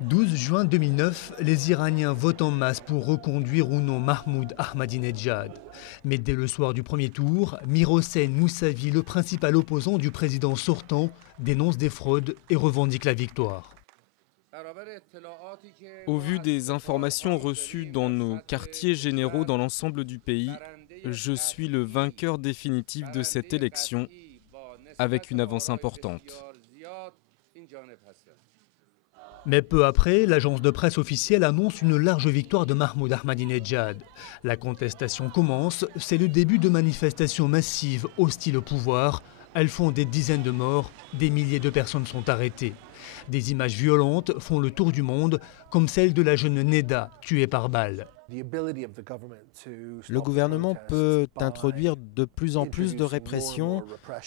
12 juin 2009, les Iraniens votent en masse pour reconduire ou non Mahmoud Ahmadinejad. Mais dès le soir du premier tour, Mir-Hossein Mousavi, le principal opposant du président sortant, dénonce des fraudes et revendique la victoire. Au vu des informations reçues dans nos quartiers généraux dans l'ensemble du pays, je suis le vainqueur définitif de cette élection, avec une avance importante. Mais peu après, l'agence de presse officielle annonce une large victoire de Mahmoud Ahmadinejad. La contestation commence, c'est le début de manifestations massives hostiles au pouvoir. Elles font des dizaines de morts, des milliers de personnes sont arrêtées. Des images violentes font le tour du monde, comme celle de la jeune Neda, tuée par balle. Le gouvernement peut introduire de plus en plus de répression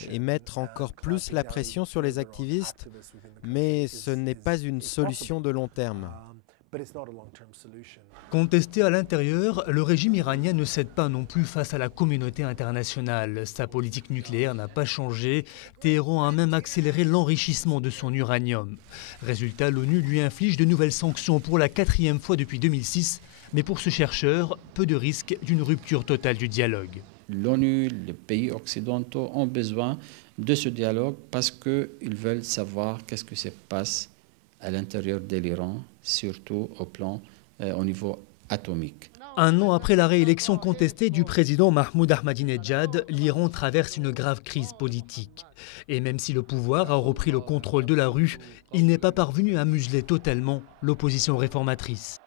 et mettre encore plus la pression sur les activistes, mais ce n'est pas une solution de long terme. Contesté à l'intérieur, le régime iranien ne cède pas non plus face à la communauté internationale. Sa politique nucléaire n'a pas changé. Téhéran a même accéléré l'enrichissement de son uranium. Résultat, l'ONU lui inflige de nouvelles sanctions pour la 4e fois depuis 2006. Mais pour ce chercheur, peu de risque d'une rupture totale du dialogue. L'ONU, les pays occidentaux ont besoin de ce dialogue parce qu'ils veulent savoir qu'est-ce qui se passe à l'intérieur de l'Iran, surtout au niveau atomique. Un an après la réélection contestée du président Mahmoud Ahmadinejad, l'Iran traverse une grave crise politique. Et même si le pouvoir a repris le contrôle de la rue, il n'est pas parvenu à museler totalement l'opposition réformatrice.